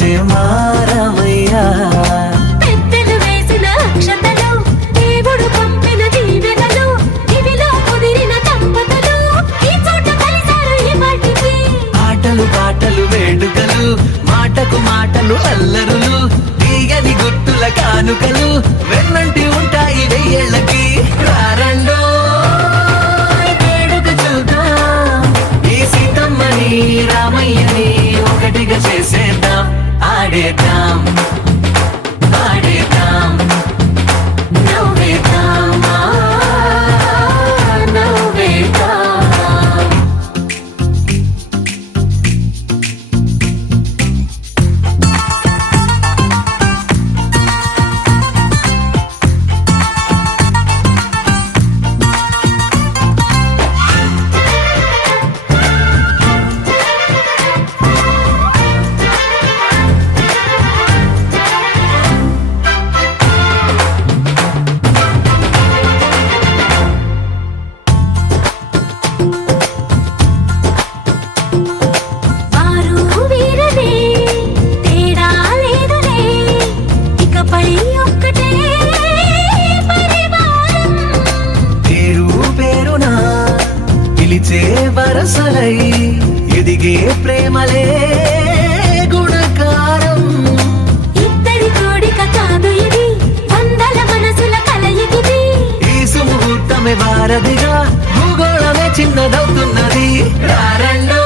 వచ్చే మారమయ్యా. పెద్దలు వేసిన అక్షతలు, దేవుడు పంపిన దీవెనలు, ఇవిలో కుదిరిన దంపతులు ఈ చోట కలిశారు ఈ పాటికి. ఆటలు పాటలు వేడుకలు, మాటకు మాటలు అల్లరులు, తీయని గుర్తుల కానుకలు వెన్నంటి ఉంటాయి వెయ్యేళ్ళకి. రారండో వేడుక చూద్దాం, ఈ సీతమ్మని రామయ్యని ఒకటిగా చేసేద్దాం. ఆడేద్దాం ఆడేద్దాం నవ్వేద్దాం, నవ్వేద్దాం. వారు వీరనే, తేడా లేదులే, ఇకపై ఒక్కటే పరివారం. పేరు పేరునా పిలిచే వరసలై ఎదిగే ప్రేమలే గుణకారం. ఇద్దరి కోడిక కాదు ఇది, వందల మనసుల కలయికిది. ఈ సుముహూర్తమే వారధిగా భూగోళమే చిన్నదవుతున్నది. రారండో